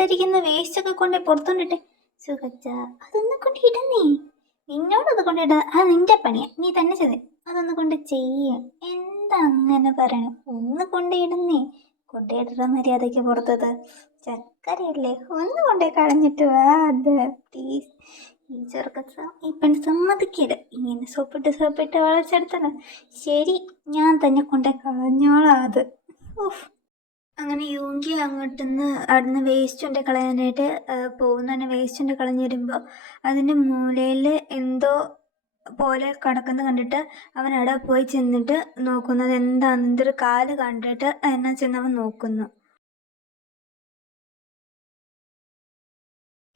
അവിടെ ഇരിക്കുന്ന വേസ്റ്റ് ഒക്കെ കൊണ്ട് പുറത്തോണ്ടിട്ടെ. സുഖച്ച അതൊന്ന് കൊണ്ട് ഇടുന്നേ. നിന്നോട് അത് കൊണ്ടിട, അത് നിന്റെ പണിയാ, നീ തന്നെ ചെയ്തേ. അതൊന്ന് കൊണ്ട് ചെയ്യ. എന്താ അങ്ങനെ പറയണേ? ഒന്ന് കൊണ്ടിടുന്നേ. കൊണ്ടിട മര്യാദയ്ക്ക് പുറത്തത്. ചക്കരയല്ലേ, ഒന്ന് കൊണ്ടേ കളഞ്ഞിട്ട് വാ. അത് പ്ലീസ്. ഈ ചെറുക്കച്ച ഈ പെണ്ണ് സമ്മതിക്കില്ല. ഇങ്ങനെ സോപ്പിട്ട് വളച്ചെടുത്തല്ല. ശരി, ഞാൻ തന്നെ കൊണ്ടേ കളഞ്ഞോളാം അത്. ഓഫ്. അങ്ങനെ യോങ്കി അങ്ങോട്ടുനിന്ന് അവിടുന്ന് വേസ്റ്റ് കൊണ്ട് കളയാനായിട്ട് പോകുന്ന വേസ്റ്റ് കൊണ്ട് കളഞ്ഞു വരുമ്പോൾ അതിൻ്റെ മൂലയിൽ എന്തോ പോലെ കിടക്കുന്നത് കണ്ടിട്ട് അവൻ അവിടെ പോയി ചെന്നിട്ട് നോക്കുന്നത് എന്താണെന്ന്, എന്തൊരു കാല് കണ്ടിട്ട് എന്നാ ചെന്നവൻ നോക്കുന്നു.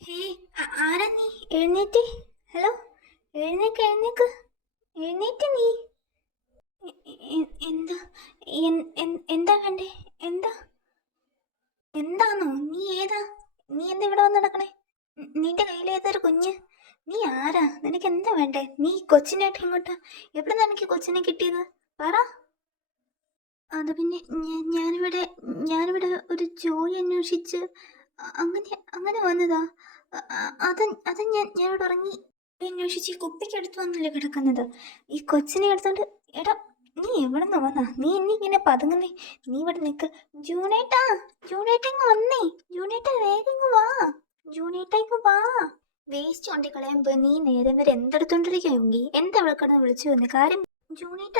ഹേ, ആരാ നീ? എഴുന്നേറ്റ്. ഹലോ, എഴുന്നേക്ക്. എഴുന്നേറ്റ് നീ. എന്താ എന്താ വേണ്ടേ? എന്താണോ? നീ ഏതാ? നീ എന്താ ഇവിടെ വന്ന് നടക്കണേ? നിന്റെ കയ്യിൽ ഏതൊരു കുഞ്ഞ്? നീ ആരാ? നിനക്ക് എന്താ വേണ്ടേ? നീ കൊച്ചിനായിട്ട് ഇങ്ങോട്ടാ? എവിടെ നിന്ന് എനിക്ക് കൊച്ചിനെ കിട്ടിയത്? പറ. അത് പിന്നെ ഞാനിവിടെ ഒരു ജോലി അന്വേഷിച്ച് അങ്ങനെ വന്നതാ. അത് ഞാനിവിടെ ഉറങ്ങി അന്വേഷിച്ച് ഈ കുപ്പിക്കടുത്ത് വന്നല്ലേ കിടക്കുന്നത്. ഈ കൊച്ചിനെ എടുത്തോണ്ട്. എടാ, നീ എവിടെ നിന്ന് വന്നാ? നീ ഇങ്ങനെ പതുങ്ങുന്നേ. നീ ഇവിടെ നിൽക്ക്. ജൂണേട്ടാ ഇങ്ങ് വന്നേ. ജൂണേട്ടാ വേഗം ഇങ്ങ് വാ. വേസ്റ്റ് കൊണ്ടി കളയുമ്പോ നീ നേരം വരെ എന്തെടുത്തോണ്ടിരിക്കുമെങ്കിൽ എന്താ അവിടെ കിടന്ന് വിളിച്ചു വന്നേ? കാര്യം ജൂണേട്ട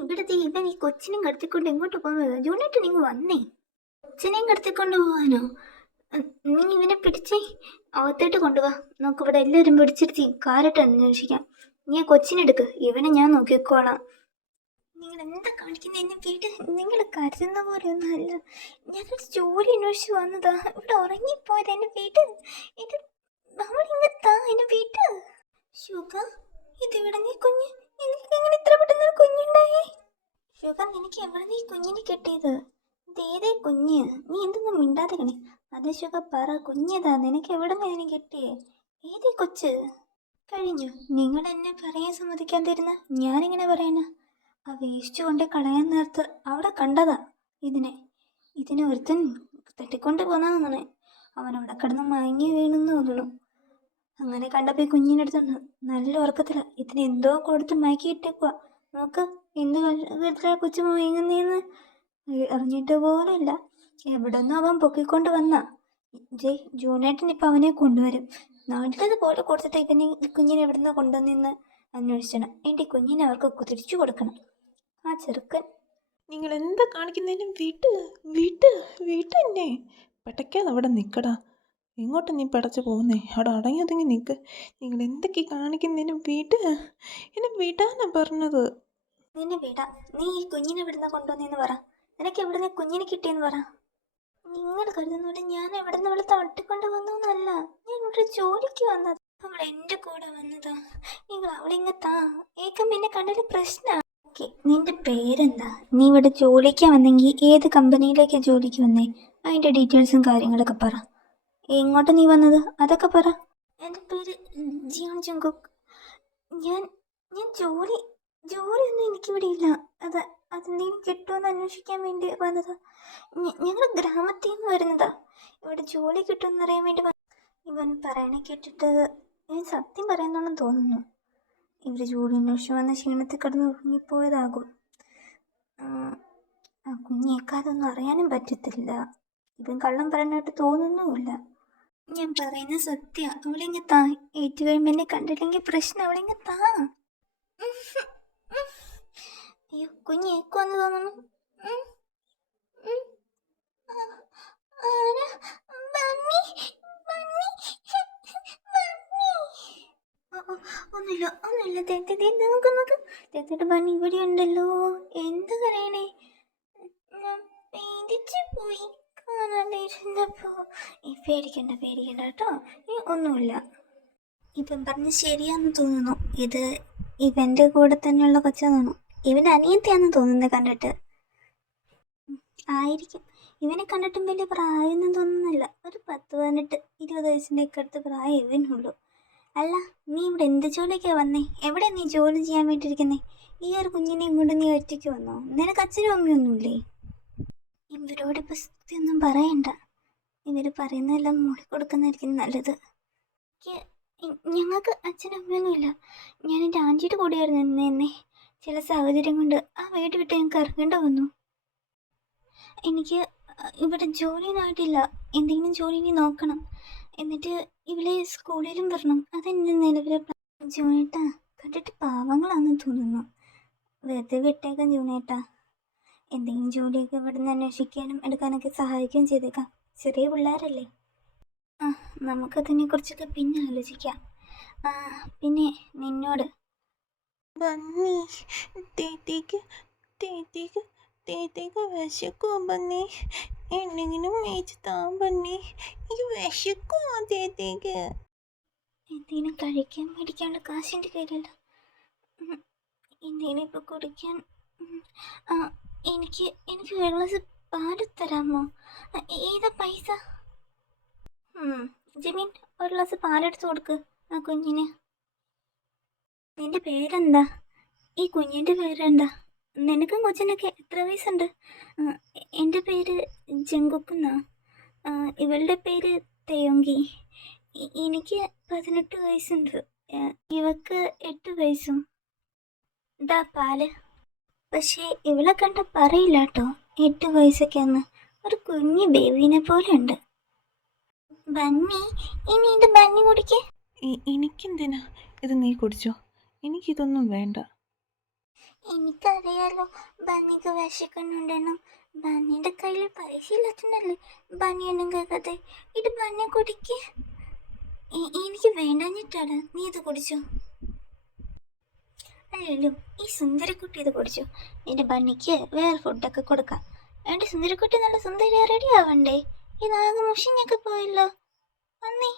ഇവിടുത്തെ ഇവൻ ഈ കൊച്ചിനെയും കടത്തിക്കൊണ്ട് എങ്ങോട്ട് പോകുന്നത്? ജൂണേട്ടൻ ഇങ്ങ് വന്നേ. കൊച്ചിനെയും കടത്തിക്കൊണ്ട് പോവാനോ? നീ ഇവനെ പിടിച്ചേ അകത്തോട്ട് കൊണ്ടുപോവാ. നമുക്ക് ഇവിടെ എല്ലാവരും പിടിച്ചിരുത്തി കാലിട്ട് അന്വേഷിക്കാം. നീ കൊച്ചിനെടുക്ക്, ഇവനെ ഞാൻ നോക്കിക്കോളാം. നിങ്ങൾ എന്താ കാണിക്കുന്ന? എന്നെ വീട് നിങ്ങൾ കരുതുന്ന പോലെ ഒന്നും അല്ല. ഞാനൊരു ജോലി അന്വേഷിച്ച് വന്നതാ. ഇവിടെ ഉറങ്ങിപ്പോയത്. എന്നെ വീട് ഇത് നമ്മളിങ്ങത്താ. എന്നെ വീട് ശുഗ, ഇതിവിടെ നീ കുഞ്ഞ്. നിങ്ങൾ ഇത്ര പെട്ടെന്ന് കുഞ്ഞുണ്ടായേ? ശുഗ, നിനക്ക് എവിടെ നീ കുഞ്ഞിനെ കിട്ടിയത്? ഇതേതേ കുഞ്ഞ്? നീ എന്തൊന്നും മിണ്ടാതിരണേ. അതെ ശുഗ, പറ, കുഞ്ഞതാ നിനക്ക് എവിടെ നിന്ന് കിട്ടിയേ? ഏതേ കൊച്ച്? കഴിഞ്ഞു. നിങ്ങൾ എന്നെ പറയാൻ സമ്മതിക്കാതിരുന്ന ഞാനിങ്ങനെ പറയാനാ? ആ വേസ്റ്റ് കൊണ്ട് കളയാൻ നേരത്ത് അവിടെ കണ്ടതാ ഇതിനെ ഒരുത്തൻ തട്ടിക്കൊണ്ട് പോന്നാന്നാണ്. അവനവിടെ കിടന്ന് മയങ്ങി വീണെന്ന് തോന്നുന്നു. അങ്ങനെ കണ്ടപ്പോൾ ഈ കുഞ്ഞിനെടുത്ത് നല്ല ഉറക്കത്തില. ഇതിന് എന്തോ കൊടുത്ത് മയക്കി ഇട്ടേക്കുക. നോക്ക്, എന്ത് കരുത്തില കൊച്ചു മയങ്ങുന്നേന്ന് അറിഞ്ഞിട്ട് പോലുമില്ല. എവിടെ നിന്നും അവൻ പൊക്കിക്കൊണ്ട് വന്ന ജൂണേട്ടൻ ഇപ്പം അവനെ കൊണ്ടുവരും. നാട്ടിലത് പോലെ കൊടുത്തിട്ട് കുഞ്ഞിനെ എവിടെ നിന്നാ കൊണ്ടുവന്നെന്ന് അന്വേഷിച്ചണം. എൻ്റെ കുഞ്ഞിനെ അവർക്ക് തിരിച്ചു കൊടുക്കണം. ആ ചെറുക്കൻ. നിങ്ങൾ എന്താ കാണിക്കുന്നതിനും വീട്ട് തന്നെ പെട്ടയ്ക്കാതെ അവിടെ നിൽക്കടാ. എങ്ങോട്ട് നീ പടച്ചു പോകുന്നേ? അവിടെ അടങ്ങി ഒതുങ്ങി നിൽക്ക്. നിങ്ങൾ എന്തൊക്കെ കാണിക്കുന്നതിനും എന്നെ വിടാനാ പറഞ്ഞത്. നിന്നെ വിടാം. നീ ഈ കുഞ്ഞിനെ എവിടുന്ന കൊണ്ടുവന്നെന്ന് പറ. നിനക്ക് എവിടുന്ന് കുഞ്ഞിനെ കിട്ടിയെന്ന് പറ. നിങ്ങൾ കരുതുന്നോടെ ഞാൻ എവിടുന്ന് അവളെ തട്ടിക്കൊണ്ട് വന്നോന്നല്ല. ഞാൻ ഇവിടെ ജോലിക്ക് വന്നത്. അവൾ എൻ്റെ കൂടെ വന്നതാ. നിങ്ങൾ അവളിങ്ങത്താ. ഏക്കം പിന്നെ കണ്ടൊരു പ്രശ്ന. നിന്റെ പേരെന്താ? നീ ഇവിടെ ജോലിക്ക് വന്നെങ്കിൽ ഏത് കമ്പനിയിലേക്കാണ് ജോലിക്ക് വന്നേ? അതിൻ്റെ ഡീറ്റെയിൽസും കാര്യങ്ങളൊക്കെ പറ. എങ്ങോട്ട് നീ വന്നത് അതൊക്കെ പറ. എൻ്റെ പേര് ജിയോൺ ജുങ്കുക്ക്. ഞാൻ ജോലിയൊന്നും എനിക്കിവിടെ ഇല്ല. അതെന്തെങ്കിലും കിട്ടുമെന്ന് അന്വേഷിക്കാൻ വേണ്ടി വന്നതാ. ഞങ്ങൾ ഗ്രാമത്തിൽ നിന്ന് വരുന്നതാ. ഇവിടെ ജോലി കിട്ടുമെന്ന് അറിയാൻ വേണ്ടി ഇവൻ പറയണ കേട്ടിട്ട് ഞാൻ സത്യം പറയുന്നോണെന്ന് തോന്നുന്നു. ഇവർ ജോലി അന്വേഷിച്ച് വന്ന ക്ഷീണത്തിൽ കിടന്ന് ഉറങ്ങിപ്പോയതാകും. ആ കുഞ്ഞേക്കാതൊന്നും അറിയാനും പറ്റത്തില്ല. ഇവൻ കള്ളം പറയാനായിട്ട് തോന്നുന്നുമില്ല. ഞാൻ പറയുന്ന സത്യ. അവളിങ്ങ താ. ഏറ്റു കഴിയുമ്പോൾ എന്നെ കണ്ടില്ലെങ്കിൽ പ്രശ്നം. അവളിങ്ങ താ. അയ്യോ, കുഞ്ഞേക്കുവെന്ന് തോന്നുന്നു. ഒന്നുമില്ല തെറ്റിട്ട് ബണ്ണി ഇവിടെ ഉണ്ടല്ലോ. എന്ത് കരയണേ? പേടിച്ചു പോയി കാണാണ്ടിരുന്നപ്പോ. പേടിക്കണ്ട കേട്ടോ. ഒന്നുമില്ല. ഇവൻ പറഞ്ഞ് ശരിയാന്ന് തോന്നുന്നു. ഇത് ഇവന്റെ കൂടെ തന്നെയുള്ള കൊച്ചാന്ന്. ഇവന്റെ അനിയത്തിയാന്ന് തോന്നുന്നത് കണ്ടിട്ട്. ആയിരിക്കും. ഇവനെ കണ്ടിട്ടും വലിയ പ്രായമൊന്നും തോന്നുന്നില്ല. ഒരു 10-18-20 വയസ്സിൻ്റെ ഒക്കെ അടുത്ത് പ്രായം ഇവനുള്ളൂ. അല്ല, നീ ഇവിടെ എന്ത് ജോലിക്കാണ് വന്നേ? എവിടെ നീ ജോലി ചെയ്യാൻ വേണ്ടിയിരിക്കുന്നേ? ഈ ഒരു കുഞ്ഞിനെയും കൊണ്ട് നീ ഒറ്റയ്ക്ക് വന്നോ? നിനക്ക് അച്ഛനും അമ്മയൊന്നുമില്ലേ? ഇവരോട് ഇപ്പം സത്യമൊന്നും പറയണ്ട. ഇവർ പറയുന്നതെല്ലാം മൂടിക്കൊടുക്കുന്നതായിരിക്കും നല്ലത്. ഞങ്ങൾക്ക് അച്ഛനും അമ്മയൊന്നുമില്ല. ഞാൻ എൻ്റെ ആൻറ്റിയുടെ കൂടെയായിരുന്നു നിന്നേ. ചില സാഹചര്യം കൊണ്ട് ആ വീട് വിട്ട് ഞങ്ങൾക്ക് ഇറങ്ങേണ്ടി വന്നു. എനിക്ക് ഇവിടെ ജോലിയൊന്നും ആയിട്ടില്ല. എന്തെങ്കിലും ജോലി ഇനി നോക്കണം. എന്നിട്ട് ഇവിടെ സ്കൂളിലും വരണം. അതെൻ്റെ നിലവിലെ പ്ലാൻ. ജൂണേട്ടാ, കണ്ടിട്ട് പാവങ്ങളാണെന്ന് തോന്നുന്നു. വെറുതെ വിട്ടേക്കാം ജൂണേട്ടാ. എന്തെങ്കിലും ജോലിയൊക്കെ ഇവിടെ നിന്ന് അന്വേഷിക്കാനും എടുക്കാനൊക്കെ സഹായിക്കുകയും ചെയ്തേക്കാം. ചെറിയ പിള്ളേരല്ലേ. ആ, നമുക്കതിനെക്കുറിച്ചൊക്കെ പിന്നെ ആലോചിക്കാം. പിന്നെ നിന്നോട് ബന്നി, തേത്തേക്ക് തേത്തേക്ക് തേത്തേക്ക് വിശക്കുമോ ബന്നി? എന്തെങ്കിലും മേടിച്ച് താ ബന്നി, എനിക്ക് വിശക്കുമോ തേത്തേക്ക്? എന്തെങ്കിലും കഴിക്കാൻ മേടിക്കാനുള്ള കാശിൻ്റെ കയ്യിലല്ല. എന്തെങ്കിലും ഇപ്പോൾ കുടിക്കാൻ. ആ, എനിക്ക് ഒരു ഗ്ലാസ് പാല് തരാമോ? ഏതാ പൈസ? ജമീൻ, ഒരു ഗ്ലാസ് പാലെടുത്ത് കൊടുക്ക് ആ കുഞ്ഞിന്. നിന്റെ പേരെന്താ? ഈ കുഞ്ഞിൻ്റെ പേരെന്താ? നിനക്കും കൊച്ചിനൊക്കെ എത്ര വയസ്സുണ്ട്? എൻ്റെ പേര് ജങ്കുക്കെന്നാ. ഇവളുടെ പേര് തേയോങ്കി. എനിക്ക് 18 വയസ്സുണ്ട്. ഇവക്ക് 8 വയസ്സും. ഇതാ പാല്. പക്ഷേ ഇവളെ കണ്ട പറയില്ല കേട്ടോ 8 വയസ്സൊക്കെയാന്ന്. ഒരു കുഞ്ഞു ബേബീനെ പോലെ ഉണ്ട്. ബന്നി, ഇനി ഇത് ബന്നി കുടിക്കേ. എനിക്കെന്തിനാ ഇത്? നീ കുടിച്ചോ, എനിക്കിതൊന്നും വേണ്ട. എനിക്കറിയാലോ ബന്നിക്ക് വിശക്കുന്നുണ്ടെന്നും. ബന്നിയുടെ കയ്യിൽ പൈസ ഇല്ലാത്തല്ലേ ബന്നിയൊന്നും കേൾക്കാതെ. ഇത് ബന്നി കുടിക്കേ. എനിക്ക് വേണ്ടാഞ്ഞിട്ടാണ്. നീ ഇത് കുടിച്ചോ. അല്ലല്ലോ, ഈ സുന്ദരിക്കുട്ടി ഇത് കുടിച്ചു. എൻ്റെ ബണ്ണിക്ക് വേറെ ഫുഡൊക്കെ കൊടുക്കാം. എൻ്റെ സുന്ദരിക്കുട്ടി നല്ല സുന്ദരി റെഡി ആവണ്ടേ? ഇതാകെ മുഷിഞ്ഞൊക്കെ പോയല്ലോ. അന്നേ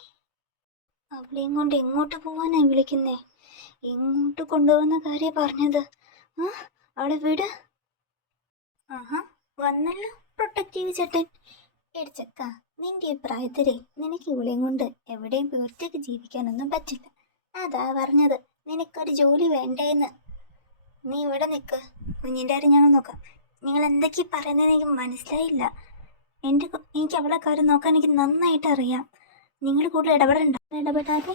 അവളെയും കൊണ്ട് എങ്ങോട്ട് പോവാനായി വിളിക്കുന്നേ? എങ്ങോട്ട് കൊണ്ടുപോകുന്ന കാര്യം പറഞ്ഞത്? അവളെ വിട്. ആഹാ, വന്നല്ലോ പ്രൊട്ടക്റ്റീവ് ചേട്ടൻ. എടിച്ചക്ക, നിന്റെ ഈ പ്രായത്തിലെ നിനക്ക് ഇവളെയും കൊണ്ട് എവിടെയും ഒറ്റയ്ക്ക് ജീവിക്കാനൊന്നും പറ്റില്ല. അതാ പറഞ്ഞത് നിനക്കൊരു ജോലി വേണ്ടേന്ന്. നീ ഇവിടെ നിൽക്ക്. കുഞ്ഞിൻ്റെ കാര്യം ഞങ്ങൾ നോക്കാം. നിങ്ങൾ എന്തൊക്കെയാ പറയുന്നത് എനിക്ക് മനസ്സിലായില്ല. എനിക്ക് അവളെ കാര്യം നോക്കാൻ എനിക്ക് നന്നായിട്ട് അറിയാം. നിങ്ങൾ കൂടുതൽ ഇടപെടാതെ.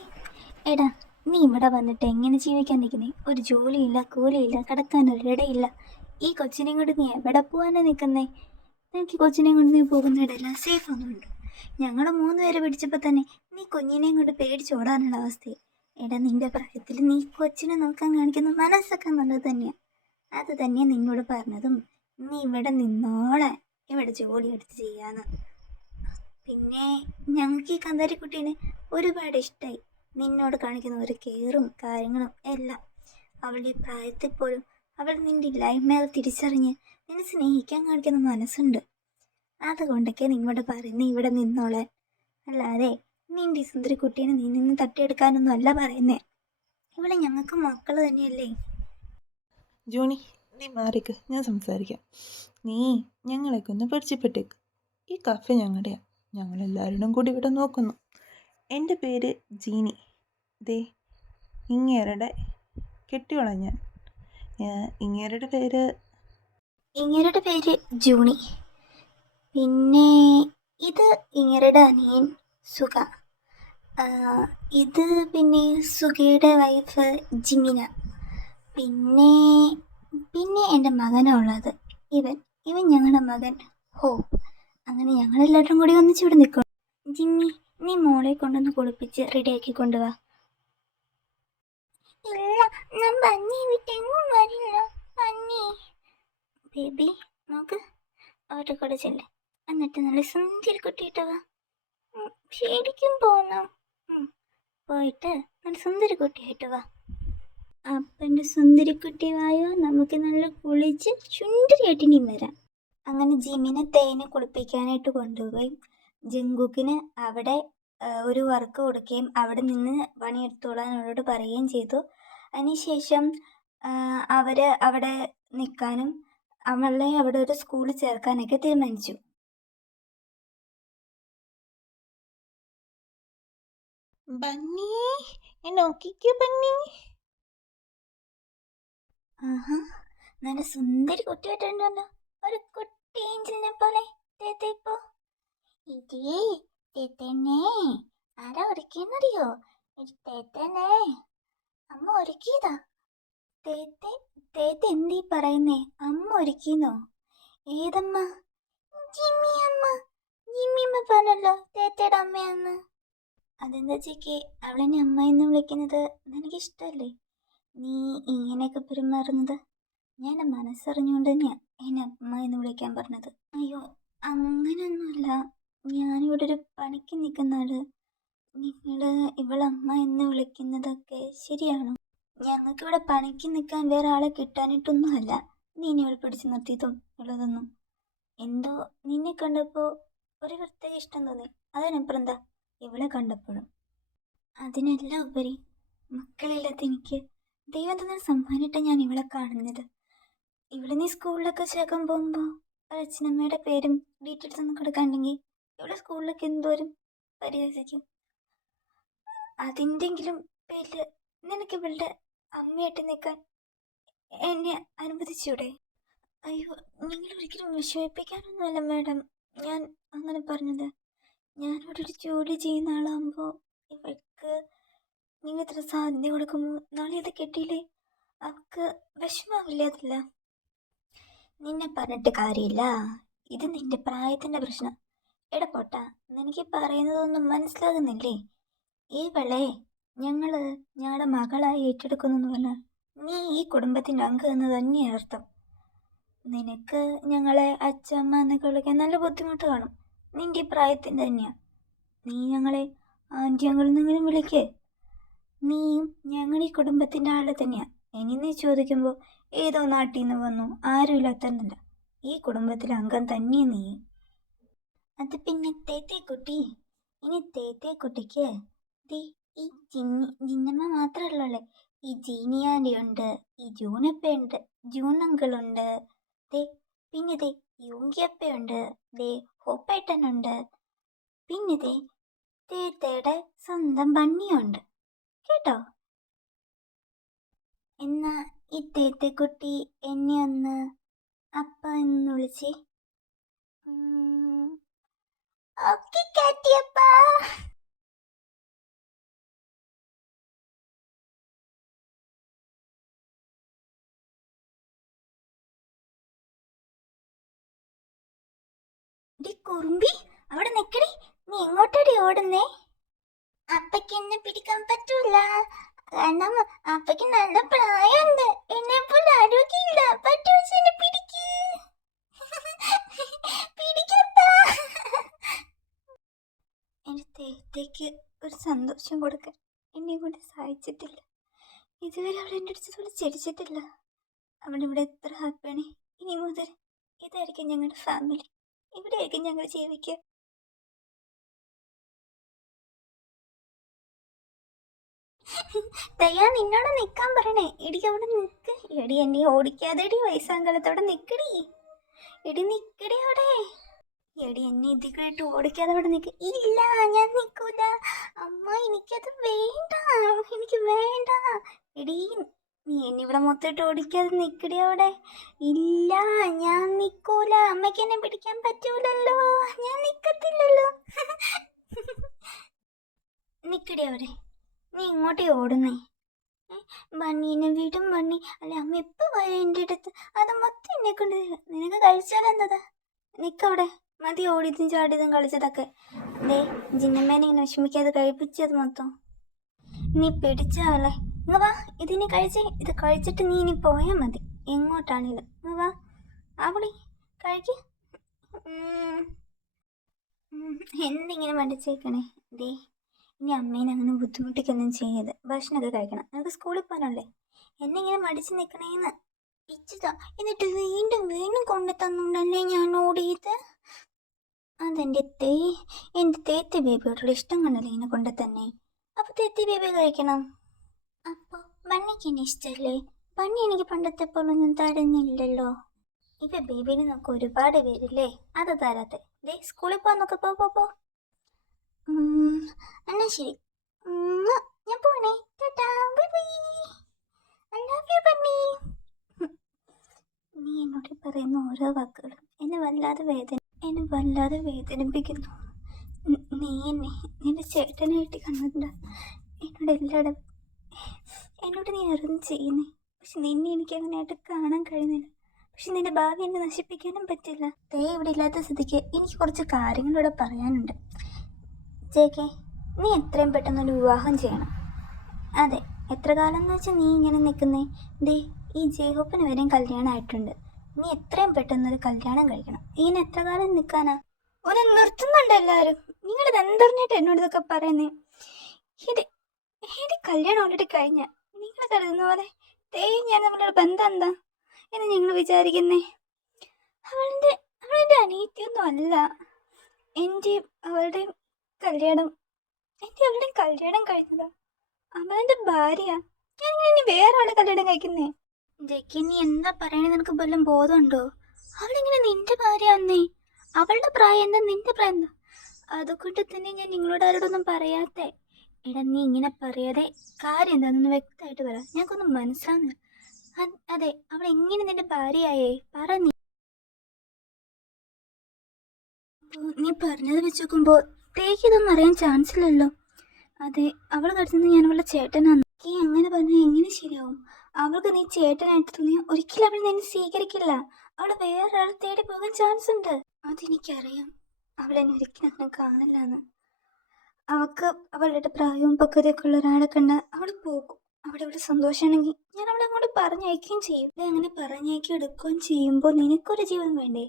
എടാ, നീ ഇവിടെ വന്നിട്ട് എങ്ങനെ ജീവിക്കാൻ നിൽക്കുന്നേ? ഒരു ജോലിയില്ല, കൂലിയില്ല, കിടക്കാനൊരിടയില്ല. ഈ കൊച്ചിനെയും കൊണ്ട് നീ എവിടെ പോകാനാ നിൽക്കുന്നേ? എനിക്ക് കൊച്ചിനെയും കൊണ്ട് നീ പോകുന്നിടയില്ല, സേഫ് ഒന്നുമുണ്ട്. ഞങ്ങൾ 3 പേരെ പിടിച്ചപ്പോൾ തന്നെ നീ കുഞ്ഞിനെയും കൊണ്ട് പേടിച്ചോടാനുള്ള അവസ്ഥയെ. എടാ, നിന്റെ പ്രായത്തിൽ നീ കൊച്ചിനെ നോക്കാൻ കാണിക്കുന്ന മനസ്സൊക്കെ നല്ലത് തന്നെയാണ്. അത് തന്നെയാണ് നിന്നോട് പറഞ്ഞതും. നീ ഇവിടെ നിന്നോളാൻ, ഇവിടെ ജോലി എടുത്ത് ചെയ്യാന്ന്. പിന്നെ ഞങ്ങൾക്ക് ഈ കന്താരിക്കുട്ടീനെ ഒരുപാട് ഇഷ്ടമായി. നിന്നോട് കാണിക്കുന്ന ഒരു കെയറും കാര്യങ്ങളും എല്ലാം. അവളുടെ ഈ പ്രായത്തിൽ പോലും അവൾ നിന്റെ ലൈഫ്മേൽ തിരിച്ചറിഞ്ഞ് നിന്നെ സ്നേഹിക്കാൻ കാണിക്കുന്ന മനസ്സുണ്ട്. അതുകൊണ്ടൊക്കെ നിന്നോട് പറയുന്നത് ഇവിടെ നിന്നോളാൻ. അല്ലാതെ നിന്റെ ഈ സുന്ദരി കുട്ടീനെ നീ നിന്ന് തട്ടിയെടുക്കാനൊന്നും അല്ല പറയുന്നേ. ഇവിടെ ഞങ്ങൾക്ക് മക്കൾ തന്നെയല്ലേ. ജോണി, നീ മാറിക്ക്, ഞാൻ സംസാരിക്കാം. നീ ഞങ്ങളെയൊക്കെ ഒന്ന് പരിചയപ്പെട്ടേക്ക്. ഈ കഫേ ഞങ്ങളുടെയാണ്. ഞങ്ങളെല്ലാവരും കൂടി ഇവിടെ നോക്കുന്നു. എൻ്റെ പേര് ജീനി. ദേ, ഇങ്ങേരുടെ കെട്ടിയോളാം ഞാൻ. ഇങ്ങേരുടെ പേര് ജൂണി. പിന്നെ ഇത് ഇങ്ങരുടെ അനിയൻ സുഖ. ഇത് പിന്നെ സുഖയുടെ വൈഫ് ജിമിന. പിന്നെ എൻ്റെ മകനുള്ളത് ഇവൻ ഞങ്ങളുടെ മകൻ ഹോപ്പ്. അങ്ങനെ ഞങ്ങളെല്ലാവരും കൂടി ഒന്നിച്ചിവിടെ നിൽക്കണം. ജിമ്മി, നീ മോളെ കൊണ്ടൊന്ന് കുളിപ്പിച്ച് റെഡിയാക്കി കൊണ്ടുവാ. ഇല്ല, ഞാൻ ബന്നി വിട്ടെങ്ങും വരില്ല. ബന്നി ബേബി, നോക്ക്, അവരുടെ കൂടെ ചെല്ലേ. എന്നിട്ട് നല്ല സുന്ദരി കുട്ടിയിട്ടവാ. ശരിക്കും പോന്നോ? പോയിട്ട് നല്ല സുന്ദരി കുട്ടിയായിട്ട് വാ. അപ്പൻ്റെ സുന്ദരിക്കുട്ടി വായോ, നമുക്ക് നല്ല കുളിച്ച് ചുണ്ടരിയായിട്ട് ഇനിയും വരാം. അങ്ങനെ ജിമിനെ തേനെ കുളിപ്പിക്കാനായിട്ട് കൊണ്ടുപോവുകയും ജങ്കുക്കിന് അവിടെ ഒരു വർക്ക് കൊടുക്കുകയും അവിടെ നിന്ന് പണിയെടുത്തോളാൻ അവരോട് പറയുകയും ചെയ്തു. അതിനുശേഷം അവർ അവിടെ നിൽക്കാനും അവളെ അവിടെ ഒരു സ്കൂളിൽ ചേർക്കാനൊക്കെ തീരുമാനിച്ചു. ബന്നി, നോക്കിക്കോ ബന്നി. ആഹാ, നല്ല സുന്ദരി കുട്ടിയായിട്ടുണ്ടല്ലോ. ഒരു കുട്ടി ഏഞ്ചലിനെ പോലെ. ഇപ്പോ ഇതേ തേത്തന്നെ ആരാ ഒരുക്കിയെന്നറിയോ? തേത്തന്നെ അമ്മ ഒരുക്കിയതാ. തേത്തെ തേത്ത എന്തീ പറയുന്നേ? അമ്മ ഒരുക്കിന്നോ? ഏതമ്മ? ജിമ്മി അമ്മ. ജിമ്മി അമ്മ പറഞ്ഞല്ലോ തേത്തയുടെ അമ്മയാന്ന്. അതെന്താ ചേക്ക് അവളെന്നെ അമ്മ എന്ന് വിളിക്കുന്നത് നിനക്കിഷ്ടല്ലേ? നീ ഇങ്ങനെയൊക്കെ പെരുമാറുന്നത് ഞാൻ എൻ്റെ മനസ്സറിഞ്ഞുകൊണ്ട് തന്നെയാ എന്നെ അമ്മ എന്ന് വിളിക്കാൻ പറഞ്ഞത്. അയ്യോ അങ്ങനെയൊന്നുമല്ല. ഞാനിവിടെ ഒരു പണിക്ക് നിൽക്കുന്ന ആള്. നിങ്ങൾ ഇവളമ്മ എന്ന് വിളിക്കുന്നതൊക്കെ ശരിയാണോ? ഞങ്ങൾക്കിവിടെ പണിക്ക് നിൽക്കാൻ വേറെ ആളെ കിട്ടാനിട്ടൊന്നുമല്ല നീ ഇനി ഇവിടെ പിടിച്ചു നിർത്തിയതും ഉള്ളതൊന്നും. എന്തോ നിന്നെ കണ്ടപ്പോൾ ഒരു പ്രത്യേക ഇഷ്ടം തോന്നി. അതിനപ്പുറം എന്താ ഇവളെ കണ്ടപ്പോഴും. അതിനെല്ലാം ഉപരി മക്കളില്ലാത്ത എനിക്ക് ദൈവം തന്ന സമ്മാനിട്ട ഞാൻ ഇവളെ കാണുന്നത്. ഇവിടെ നീ സ്കൂളിലൊക്കെ ചേർക്കാൻ പോകുമ്പോൾ അച്ഛനമ്മയുടെ പേരും ഡീറ്റെയിൽസ് ഒന്നും കൊടുക്കാണ്ടെങ്കിൽ ഇവിടെ സ്കൂളിലൊക്കെ എന്തോരും പരിഹസിക്കും. അതിൻ്റെങ്കിലും പേരിൽ നിനക്ക് ഇവളുടെ അമ്മയായിട്ട് നിൽക്കാൻ എന്നെ അനുവദിച്ചൂടെ? അയ്യോ നിങ്ങൾ ഒരിക്കലും വിഷമിപ്പിക്കാനൊന്നുമല്ല മാഡം ഞാൻ അങ്ങനെ പറഞ്ഞത്. ഞാനിവിടെ ഒരു ജോലി ചെയ്യുന്ന ആളാകുമ്പോൾ ഇവൾക്ക് നിങ്ങൾ ഇത്ര സാധ്യത കൊടുക്കുമ്പോൾ നാളെ ഇത് കിട്ടിയില്ലേ അവൾക്ക് വിഷമാവില്ലേ? അതില്ല നിന്നെ പറഞ്ഞിട്ട് കാര്യമില്ല. ഇത് നിന്റെ പ്രായത്തിൻ്റെ പ്രശ്നം. എടപ്പോട്ടാ നിനക്ക് പറയുന്നതൊന്നും മനസ്സിലാകുന്നില്ലേ? ഇവളെ ഞങ്ങളുടെ മകളായി ഏറ്റെടുക്കുന്നു എന്ന് പറഞ്ഞാൽ നീ ഈ കുടുംബത്തിൻ്റെ അംഗം എന്ന് തന്നെയാണ് അർത്ഥം. നിനക്ക് ഞങ്ങളെ അച്ഛമ്മ എന്നൊക്കെ വിളിക്കാൻ നല്ല ബുദ്ധിമുട്ട് കാണും. നിന്റെ ഈ പ്രായത്തിൻ്റെ തന്നെയാണ്. നീ ഞങ്ങളെ ആൻറ്റി അങ്കിൾ എന്നെങ്കിലും വിളിക്കേ. നീയും ഞങ്ങളുടെ ഈ കുടുംബത്തിൻ്റെ ആളെ തന്നെയാണ്. ഇനി നീ ചോദിക്കുമ്പോൾ ഏതോ നാട്ടിൽ നിന്ന് വന്നു ആരും ഇല്ലാത്തല്ല, ഈ കുടുംബത്തിലെ അംഗം തന്നെ നീ. അത് പിന്നെ തേത്തേക്കുട്ടി, ഇനി തേത്തേക്കുട്ടിക്ക് ഈ ജിന്നമ്മ മാത്രമല്ലേ, ഈ ജീനിയാൻ്റിയുണ്ട്, ഈ ജൂനപ്പയുണ്ട്, ജൂണങ്കിളുണ്ട്, പിന്നെ യോങ്കിയപ്പയുണ്ട്, ഹോപ്പേട്ടനുണ്ട്, പിന്നെ തേത്തയുടെ സ്വന്തം ബണ്ണിയുണ്ട് കേട്ടോ. എന്നാ ഈ തേത്തേക്കുട്ടി എന്നെ ഒന്ന് അപ്പ എന്ന് വിളിച്ചേ. ഓക്കെ കാറ്റിയപ്പ. കുറുമ്പി അവിടെ നിക്കടി, നീ എങ്ങോട്ടടി ഓടുന്നേ? അപ്പയ്ക്ക് എന്നെ പിടിക്കാൻ പറ്റൂല, കാരണം അപ്പയ്ക്ക് നല്ല പ്രായമുണ്ട്, എന്നെ പോലെ ആരോഗ്യമില്ല. പറ്റുവെച്ച് എന്നെ പിടിക്ക്. പിടിക്കപ്പാ. എൻ്റെ തേത്തേക്ക് ഒരു സന്തോഷം കൊടുക്കാൻ എന്നെ കൊണ്ട് സഹായിച്ചിട്ടില്ല. ഇതുവരെ അവൾ എൻ്റെ അടുത്ത് ചിരിച്ചിട്ടില്ല. അവളിവിടെ എത്ര ഹാപ്പിയാണ്. ഇനി മുതൽ ഇതായിരിക്കും ഞങ്ങളുടെ ഫാമിലി, ഇവിടെയായിരിക്കും ഞങ്ങൾ ജീവിക്കുക. ദയാ നിന്നോട് നിക്കാൻ പറയണേ. എടി അവിടെ നിക്ക്. എടി എന്നെ ഓടിക്കാതെടി, വയസ്സാങ്കാലത്തോടെ നിക്കടി. എടി നിക്കടി അവിടെ. എടി എന്നെ ഇതിക്കായിട്ട് ഓടിക്കാതെ അവിടെ നിക്ക്. ഇല്ല ഞാൻ നിക്കൂല അമ്മ, എനിക്കത് വേണ്ട, എനിക്ക് വേണ്ട. എടി നീ എന്നെ ഇവിടെ മൊത്തമായിട്ട് ഓടിക്കാതെ നിക്കടി അവിടെ. ഇല്ല ഞാൻ നിക്കൂല, അമ്മയ്ക്ക് എന്നെ പിടിക്കാൻ പറ്റൂലല്ലോ, ഞാൻ നിക്കത്തില്ലല്ലോ. നിക്കടി അവിടെ. നീ ഇങ്ങോട്ടേ ഓടുന്നേ? ബണ്ണീനെ വീടും ബണ്ണി അല്ലെ അമ്മ എപ്പോൾ വരും എൻ്റെ അടുത്ത്? അത് മൊത്തം എന്നെ കൊണ്ട് നിനക്ക് കഴിച്ചാലെന്നതാ. നിക്കവിടെ, മതി ഓടിയതും ചാടിയതും കളിച്ചതൊക്കെ. ജിന്നമ്മേനെ ഇങ്ങനെ വിഷമിക്കാതെ കഴിപ്പിച്ചത് മൊത്തം. നീ പിടിച്ചാവല്ലേ, ഇങ്ങ് വാ. ഇതിനി കഴിച്ചേ, ഇത് കഴിച്ചിട്ട് നീ ഇനി പോയാൽ മതി എങ്ങോട്ടാണേലും. ഇങ്ങ് വാ അവിടെ കഴിക്ക്. എന്തിങ്ങനെ മടിച്ചേക്കണേ? ഇനി അമ്മേനെ അങ്ങനെ ബുദ്ധിമുട്ടിക്കൊന്നും ചെയ്യരുത്. ഭക്ഷണമൊക്കെ കഴിക്കണം, നമുക്ക് സ്കൂളിൽ പോകാനല്ലേ. എന്നെ ഇങ്ങനെ മടിച്ച് നിൽക്കണേന്ന് പിച്ചതാ, എന്നിട്ട് വീണ്ടും കൊണ്ടു തന്നുകൊണ്ടല്ലേ ഞാൻ ഓടിയത്. അതെൻ്റെ എൻ്റെ തേത്തി ബേബിയോടുള്ള ഇഷ്ടം കൊണ്ടല്ലേ എന്നെ കൊണ്ട് തന്നെ. അപ്പോൾ തേത്തി ബേബി കഴിക്കണം. അപ്പോൾ ബണ്ണിക്ക് എന്നെ ഇഷ്ടമല്ലേ? ബണ്ണി എനിക്ക് പണ്ടത്തെ പോലൊന്നും തരുന്നില്ലല്ലോ. ഇപ്പം ബേബീനെ നമുക്ക് ഒരുപാട് പേരില്ലേ, അത് തരാത്തെ. സ്കൂളിൽ പോകാൻ നോക്ക്. പോ. എന്നാ ശരി, ഞാൻ പോണേ. Tata, bye bye. I love you bunny. നീ എന്നോട് പറയുന്ന ഓരോ വാക്കുകളും എന്നെ വല്ലാതെ വേദനിപ്പിക്കുന്നു. നീ എന്നെ നിന്റെ ചേട്ടനായിട്ട് കണ്ടിട്ടുണ്ട്. എന്നോട് എല്ലായിടും എന്നോട് നീ അറിഞ്ഞ് ചെയ്യുന്നേ. പക്ഷെ നിന്നെ എനിക്ക് അങ്ങനെയായിട്ട് കാണാൻ കഴിയുന്നില്ല. പക്ഷെ നിന്റെ ഭാവി എന്നെ നശിപ്പിക്കാനും പറ്റില്ല. തേ ഇവിടെ ഇല്ലാത്ത സ്ഥിതിക്ക് എനിക്ക് കുറച്ച് കാര്യങ്ങളിവിടെ പറയാനുണ്ട്. ജെ.കെ., നീ എത്രയും പെട്ടെന്നൊരു വിവാഹം ചെയ്യണം. അതെ, എത്ര കാലം എന്ന് വെച്ചാൽ നീ ഇങ്ങനെ നിൽക്കുന്നേ? ദേ, ഈ ജേഹോപ്പിന് വരെയും കല്യാണമായിട്ടുണ്ട്. നീ എത്രയും പെട്ടെന്നൊരു കല്യാണം കഴിക്കണം. ഇങ്ങനെ എത്ര കാലം നിൽക്കാനാ? ഒന്ന് നിർത്തുന്നുണ്ട് എല്ലാവരും. നിങ്ങളിത് എന്തറിഞ്ഞിട്ട് എന്നോട് ഇതൊക്കെ പറയുന്നേ? ഇത് ഇത് കല്യാണം ഓൾറെഡി കഴിഞ്ഞ. നിങ്ങൾ കരുതുന്ന പോലെ തേയും ഞാൻ തമ്മിലുള്ള ബന്ധം എന്താ എന്ന് നിങ്ങൾ വിചാരിക്കുന്നേ? അവളുടെ അനിയത്തിയൊന്നും അല്ല. എൻ്റെയും അവളുടെയും കല്യാണം കഴിഞ്ഞതാ. അവളെന്റെ ഭാര്യ. ഞാനിങ്ങനെ ഇനി വേറെ ആളെ കല്യാണം കഴിക്കുന്നേ? ജെക്കി, നീ എന്താ പറയണേ? നിനക്ക് വല്ലതും ബോധമുണ്ടോ? അവളിങ്ങനെ നിന്റെ ഭാര്യ വന്നേ. അവളുടെ പ്രായം എന്താ, നിന്റെ പ്രായം എന്താ? അതുകൊണ്ട് തന്നെ ഞാൻ നിങ്ങളോട് ആരോടൊന്നും പറയാത്തേ. എടാ, നീ ഇങ്ങനെ പറയാതെ കാര്യം എന്താണെന്ന് വ്യക്തമായിട്ട് പറ. ഞങ്ങൾക്കൊന്നും മനസ്സിലാവുന്നില്ല. അതെ, അവൾ എങ്ങനെ നിന്റെ ഭാര്യയായേ? പറ. നീ പറഞ്ഞത് വെച്ച് നോക്കുമ്പോൾ തേക്ക് ഇതൊന്നും അറിയാൻ ചാൻസ് ഇല്ലല്ലോ. അതെ, അവൾ കരുതുന്നത് ഞാൻ അവളുടെ ചേട്ടനാണ്. നീ അങ്ങനെ പറഞ്ഞാൽ എങ്ങനെ ശരിയാവും? അവൾക്ക് നീ ചേട്ടനായിട്ട് തോന്നിയ ഒരിക്കലും അവൾ നിന്നെ സ്വീകരിക്കില്ല. അവൾ വേറെ ആളെ തേടി പോകാൻ ചാൻസ് ഉണ്ട്. അതെനിക്കറിയാം. അവൾ എന്നെ ഒരിക്കലും അങ്ങനെ കാണില്ലാന്ന്. അവൾക്ക് അവളുടെ പ്രായവും പക്വതയൊക്കെ ഉള്ള ഒരാളെ കണ്ട അവൾ പോകും. അവിടെ സന്തോഷമാണെങ്കിൽ ഞാൻ അവളെ അങ്ങോട്ട് പറഞ്ഞയക്കുകയും ചെയ്യും. അങ്ങനെ പറഞ്ഞയക്കി എടുക്കുകയും ചെയ്യുമ്പോൾ നിനക്കൊരു ജീവൻ വേണ്ടേ?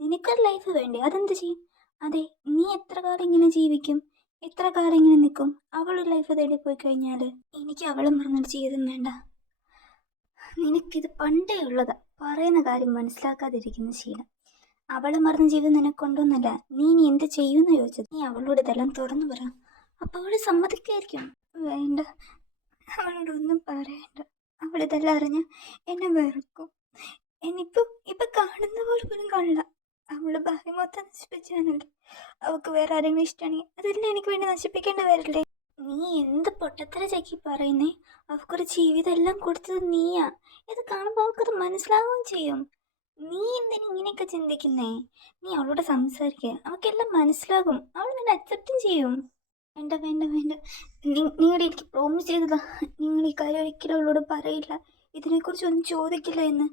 നിനക്കൊരു ലൈഫ് വേണ്ടേ? അതെന്ത് ചെയ്യും? അതെ, നീ എത്ര കാലം ഇങ്ങനെ ജീവിക്കും? എത്ര കാലം ഇങ്ങനെ നിൽക്കും? അവളൊരു ലൈഫ് തേടി പോയി കഴിഞ്ഞാൽ എനിക്ക് അവളും പറഞ്ഞൊരു ജീവിതം വേണ്ട. നിനക്കിത് പണ്ടേ ഉള്ളതാ, പറയുന്ന കാര്യം മനസ്സിലാക്കാതിരിക്കുന്ന ശീലം. അവളെ മറന്ന ജീവിതം നിനക്കൊണ്ടോന്നല്ല. നീ എന്ത് ചെയ്യുമെന്ന് ചോദിച്ചത്. നീ അവളോട് ഇതെല്ലാം തുറന്നു പറ. അപ്പോൾ അവൾ സമ്മതിക്കായിരിക്കും. വേണ്ട, അവളോടൊന്നും പറയണ്ട. അവളിതെല്ലാം അറിഞ്ഞ് എന്നെ വെറുക്കും. ഇപ്പൊ കാണുന്ന പോലെ പോലും കാണില്ല. അവളുടെ ഭാര്യ മൊത്തം നശിപ്പിച്ചാണല്ലേ. അവൾക്ക് വേറെ ആരെങ്കിലും ഇഷ്ടമാണെങ്കിൽ അതെല്ലാം എനിക്ക് വേണ്ടി നശിപ്പിക്കേണ്ടി വരില്ലേ? നീ എന്ത് പൊട്ടത്തര ചക്കി പറയുന്നേ? അവൾക്കൊരു ജീവിതം എല്ലാം കൊടുത്തത് നീയാ. ഇത് കാണുമ്പോൾ അവൾക്കത് മനസ്സിലാവുകയും ചെയ്യും. നീ എന്തിനാ ഇങ്ങനെയൊക്കെ ചിന്തിക്കുന്നേ? നീ അവളോട് സംസാരിക്കുക. അവൾക്കെല്ലാം മനസ്സിലാകും. അവൾ നിന്നെ അക്സെപ്റ്റും ചെയ്യും. വേണ്ട വേണ്ട വേണ്ട, നിങ്ങളുടെ എനിക്ക് പ്രോമിസ് ചെയ്തതാ. നിങ്ങൾ ഈ കാര്യം ഒരിക്കലും അവളോട് പറയില്ല, ഇതിനെക്കുറിച്ചൊന്നും ചോദിക്കില്ല എന്ന്.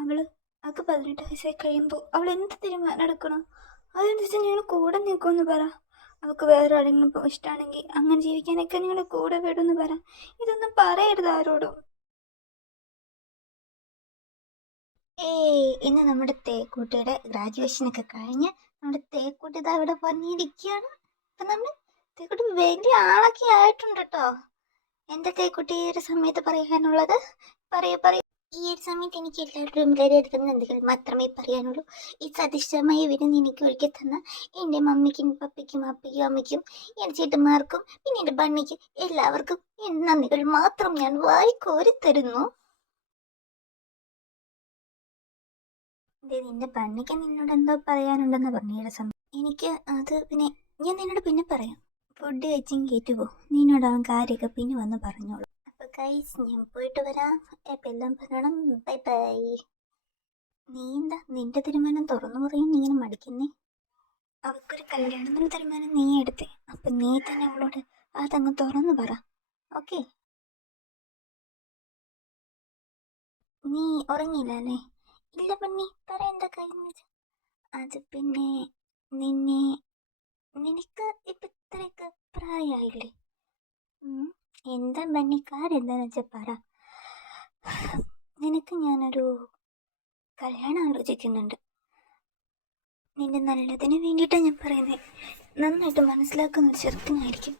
അവൾക്ക് 18 വയസ്സായി കഴിയുമ്പോൾ അവൾ എന്ത് തീരുമാനം എടുക്കണം അതനുസരിച്ച് നിങ്ങൾ കൂടെ നിൽക്കുമെന്ന് പറ. അവൾക്ക് വേറെ ആരെങ്കിലും ഇഷ്ടമാണെങ്കിൽ അങ്ങനെ ജീവിക്കാനൊക്കെ നിങ്ങൾ കൂടെ വിടുമെന്ന് പറ. ഇതൊന്നും പറയരുത് ആരോടും. ഇന്ന് നമ്മുടെ തേക്കൂട്ടിയുടെ ഗ്രാജുവേഷനൊക്കെ കഴിഞ്ഞ് നമ്മുടെ തേക്കൂട്ടി ഇതാ ഇവിടെ വന്നിരിക്കുകയാണ്. അപ്പം നമ്മൾ തേക്കുട്ടി വലിയ ആളൊക്കെ ആയിട്ടുണ്ട് കേട്ടോ. എന്താ തേക്കുട്ടി ഈ ഒരു സമയത്ത് പറയാനുള്ളത്? പറയൂ. ഈ ഒരു സമയത്ത് എനിക്ക് എല്ലാവരുടെയും വളരെയധികം നന്ദികൾ മാത്രമേ പറയാനുള്ളൂ. ഈ സതിഷ്ടമായ വിവരം എനിക്ക് ഒരുക്കി തന്ന എൻ്റെ മമ്മിക്കും പപ്പയ്ക്കും അപ്പയ്ക്കും അമ്മയ്ക്കും എൻ്റെ ചേട്ടന്മാർക്കും പിന്നെ എൻ്റെ ബണ്ണിക്കും എല്ലാവർക്കും എൻ്റെ നന്ദികൾ മാത്രം ഞാൻ വാരിക്കോരി തരുന്നു. നിന്റെ ബണ്ണിക്ക് നിന്നോട് എന്തോ പറയാനുണ്ടെന്ന് പറഞ്ഞു ഈ സമയം. എനിക്ക് അത് പിന്നെ ഞാൻ നിന്നോട് പിന്നെ പറയാം. ഫുഡ് കഴിച്ചും കേട്ടുപോ. നിന്നോട് അവൻ കാര്യമൊക്കെ പിന്നെ വന്ന് പറഞ്ഞോളൂ. അപ്പോൾ ഗൈസ്, ഞാൻ പോയിട്ട് വരാം. അപ്പം എല്ലാം പറയണം. Bye bye. നീ എന്താ നിന്റെ തീരുമാനം തുറന്നു പറയും നീ ഇങ്ങനെ മടിക്കുന്നേ? അവൾക്കൊരു കല്യാണം തീരുമാനം നീ എടുത്തേ. അപ്പം നീ തന്നെ അവളോട് അതങ്ങ് തുറന്നു പറ. ഓക്കെ? നീ ഉറങ്ങിയില്ല അല്ലേ? ഇല്ല പന്നി, പറ എന്താ കാര്യം. അത് പിന്നെ നിനക്ക് ഇപ്പം ഇത്രയൊക്കെ പ്രായമായില്ലേ? എന്താ ബന്നി, കാര്യം എന്താണെന്ന് വെച്ചാൽ പറ. നിനക്ക് ഞാനൊരു കല്യാണം ആലോചിക്കുന്നുണ്ട്. നിന്റെ നല്ലതിന് വേണ്ടിയിട്ടാണ് ഞാൻ പറയുന്നത്. നന്നായിട്ട് മനസ്സിലാക്കുന്ന ഒരു ചെറുക്കനായിരിക്കും.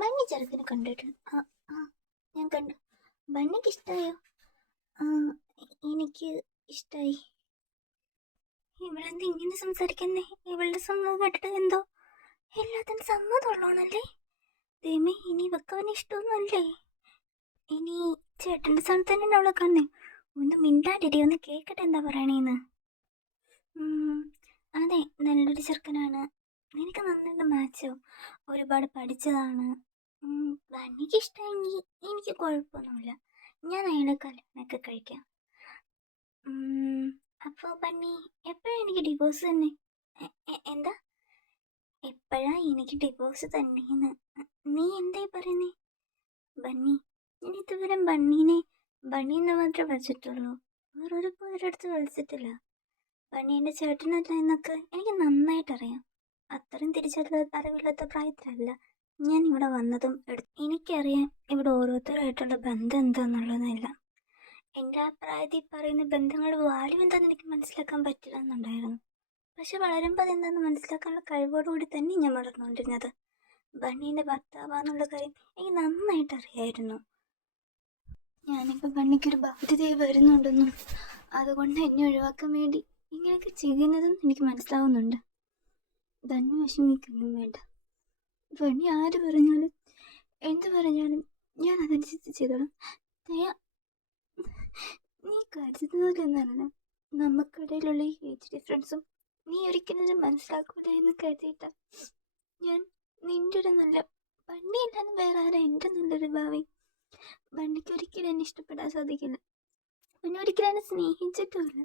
ബണ്ണി ചെറുക്കനെ കണ്ടിട്ടുണ്ട്. ഞാൻ കണ്ടു. ബണ്ണിക്ക് ഇഷ്ടമായോ? എനിക്ക് ഇഷ്ടമായി. ഇവളെന്താ ഇങ്ങനെ സംസാരിക്കുന്നേ? ഇവളുടെ സമ്മതം കേട്ടിട്ട് എന്തോ എല്ലാത്തിനും സമ്മതമുള്ളതാണല്ലേ? ദൈവമേ, ഇനി ഇവക്കവന് ഇഷ്ടമൊന്നുമല്ലേ? ഇനി ചേട്ടൻ്റെ സ്ഥാനത്ത് തന്നെ അവളെ കാണുന്നേ. ഒന്ന് മിണ്ടാണ്ടിരി, ഒന്ന് കേൾക്കട്ടെ എന്താ പറയണേന്ന്. അതെ, നല്ലൊരു ചെറുക്കനാണ്. നിനക്ക് നന്നായിട്ട് മാച്ചാവും. ഒരുപാട് പഠിച്ചതാണ്. ബണ്ണിക്ക് ഇഷ്ടമെങ്കിൽ എനിക്ക് കുഴപ്പമൊന്നുമില്ല. ഞാൻ അയാളെ കല്യാണമൊക്കെ കഴിക്കാം. അപ്പോൾ ബണ്ണി എപ്പോഴും എനിക്ക് ഡിവോഴ്സ് തന്നെ? എന്താ എപ്പോഴാ എനിക്ക് ഡിവോഴ്സ് തന്നെയെന്ന് നീ എന്തായി പറയുന്നേ? ബണ്ണി, ഞാൻ ഇതുവരെ ബണ്ണി എന്ന് മാത്രമേ വിളിച്ചിട്ടുള്ളൂ. വേറൊരു പേരെടുത്ത് വിളിച്ചിട്ടില്ല. ബണ്ണി എൻ്റെ ചേട്ടനല്ല എന്നൊക്കെ എനിക്ക് നന്നായിട്ടറിയാം. അത്രയും അറിവില്ലാത്ത പ്രായത്തിലല്ല ഞാൻ ഇവിടെ വന്നതും എനിക്കറിയാം ഇവിടെ ഓരോരുത്തരായിട്ടുള്ള ബന്ധം എന്താണെന്നുള്ളതല്ല. എൻ്റെ ആ പ്രായത്തിൽ പറയുന്ന ബന്ധങ്ങളുടെ വാല്യൂ എന്താണെന്ന് എനിക്ക് മനസ്സിലാക്കാൻ പറ്റില്ല എന്നുണ്ടായിരുന്നു. പക്ഷെ വളരുമ്പോൾ അതെന്താണെന്ന് മനസ്സിലാക്കാനുള്ള കഴിവോടുകൂടി തന്നെ ഞാൻ വളർന്നുകൊണ്ടിരുന്നത്. ബണ്ണീൻ്റെ ഭർത്താവാന്നുള്ള കാര്യം എനിക്ക് നന്നായിട്ട് അറിയായിരുന്നു. ഞാനിപ്പോൾ ബണ്ണിക്കൊരു ബാധ്യതയായി വരുന്നുണ്ടെന്നും അതുകൊണ്ട് എന്നെ ഒഴിവാക്കാൻ വേണ്ടി ഇങ്ങനെയൊക്കെ ചെയ്യുന്നതെന്ന് എനിക്ക് മനസ്സിലാവുന്നുണ്ട്. ബണ്ണി വിഷമിക്കൊന്നും വേണ്ട. ബണ്ണി ആര് പറഞ്ഞാലും എന്ത് പറഞ്ഞാലും ഞാൻ അതനുസരിച്ച് ചെയ്തോളാം. നീ കരുതുന്നതിലൊന്നല്ല, നമുക്കിടയിലുള്ള ഈ ഏജ് ഡിഫറൻസും നീ ഒരിക്കലും മനസ്സിലാക്കൂല എന്ന് കരുതിയിട്ട ഞാൻ നിൻ്റെ ഒരു നല്ല ബണ്ണിയില്ലാന്ന് വേറെ ആരാ എൻ്റെ നല്ലൊരു ഭാവി. ബണ്ണിക്ക് ഒരിക്കലും എന്നെ ഇഷ്ടപ്പെടാൻ സാധിക്കില്ല. ബണ്ണി ഒരിക്കലും എന്നെ സ്നേഹിച്ചിട്ടുമില്ല.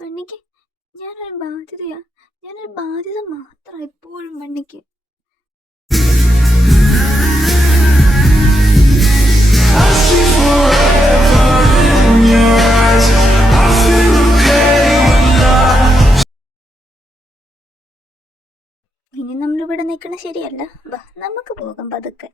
ബണ്ണിക്ക് ഞാനൊരു ബാധ്യത മാത്രമാണ് എപ്പോഴും ബണ്ണിക്ക്. ഇനി നമ്മളിവിടെ നിൽക്കണ ശരിയല്ല. വാ, നമുക്ക് പോകാം പതുക്കെ.